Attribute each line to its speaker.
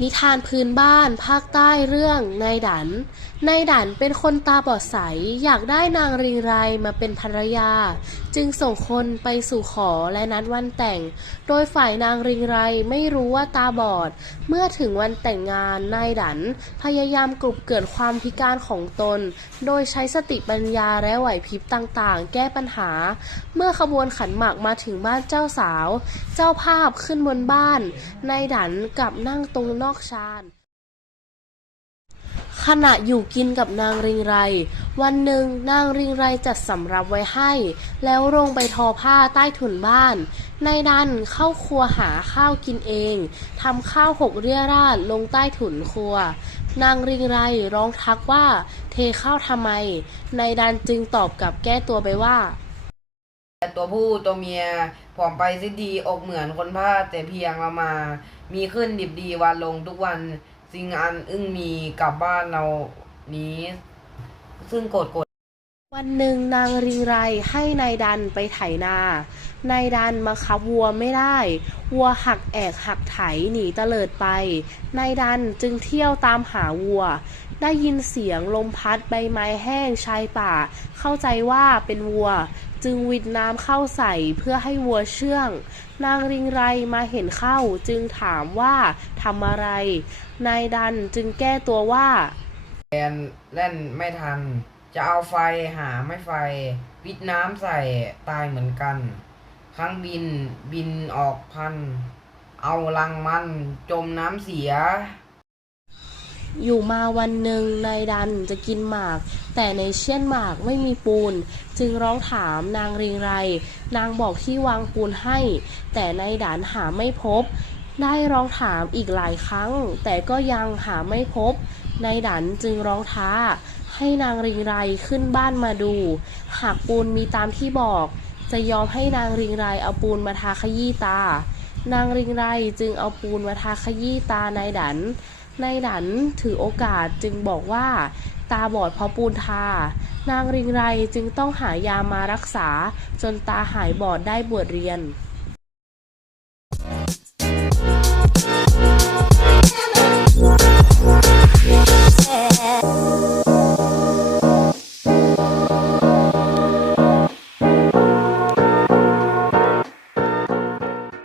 Speaker 1: นิทานพื้นบ้านภาคใต้เรื่องนายดัน นายดันเป็นคนตาบอดใส อยากได้นางริงไรมาเป็นภรรยา จึงส่งคนไปสู่ขอและนัดวันแต่ง โดยฝ่ายนางริงไรไม่รู้ว่าตาบอด เมื่อถึงวันแต่งงานนายดัน พยายามกลุบเกิดความพิการของตน โดยใช้สติปัญญาและไหวพริบต่างๆ แก้ปัญหา เมื่อขบวนขันหมากมาถึงบ้านเจ้าสาว เจ้าภาพขึ้นบนบ้านนายดันกลับนั่งตรงนอกชาน ขณะอยู่กินกับนางริงไร วันหนึ่งนางริงไรจัดสำรับไว้ให้ แล้วลงไปทอผ้าใต้ถุนบ้าน นายดันเข้าครัวหาข้าวกินเองทำข้าวหกเรี่ยราดลงใต้ถุนครัว นางริงไรร้องทักว่า เทข้าวทำไม นายดันจึงตอบกลับแก้ตัวไปว่า
Speaker 2: ตัวผู้ตัวเมียผอมไปซิดีอกเหมือนคนพาแต่เพียงเรามา มีขึ้นดิบดีวันลงทุกวัน สิ่งอันอึ้งมีกลับบ้านเรานี้ ซึ่งโกรธโกรธ
Speaker 1: วันหนึ่งนางริงไรให้นายดันไปไถนา นายดันมาขับวัวไม่ได้ วัวหักแอกหักไถหนีเตลิดไป นายดันจึงเที่ยวตามหาวัว ได้ยินเสียงลมพัดใบไม้แห้งชายป่า เข้าใจว่าเป็นวัว จึงวิดน้ำเข้าใส่เพื่อให้วัวเชื่อง นางริงไรมาเห็นเข้าจึงถามว่าทำอะไร นายดันจึงแก้ตัวว่า
Speaker 2: แนเล่นไม่ทัน จะเอาไฟหาไม่ไฟ วิดน้ำใส่ตายเหมือนกัน ครั้งบินบินออกพัน เอาลังมันจมน้ำเสีย
Speaker 1: อยู่มาวันหนึ่งนายดันจะกินหมาก แต่ในเช่นหมากไม่มีปูน จึงร้องถามนางริงไร นางบอกที่วางปูนให้ แต่นายดันหาไม่พบ ได้ร้องถามอีกหลายครั้ง แต่ก็ยังหาไม่พบนายดันจึงร้องท้า ให้นางริงไรขึ้นบ้านมาดู หากปูนมีตามที่บอก จะยอมให้นางริงไรเอาปูนมาทาขยี้ตา นางริงไรจึงเอาปูนมาทาขยี้ตานายดัน นายดันถือโอกาสจึงบอกว่า ตาบอดเพราะปูนทา นางริงไรจึงต้องหายามารักษา จนตาหายบอดได้บวชเรียน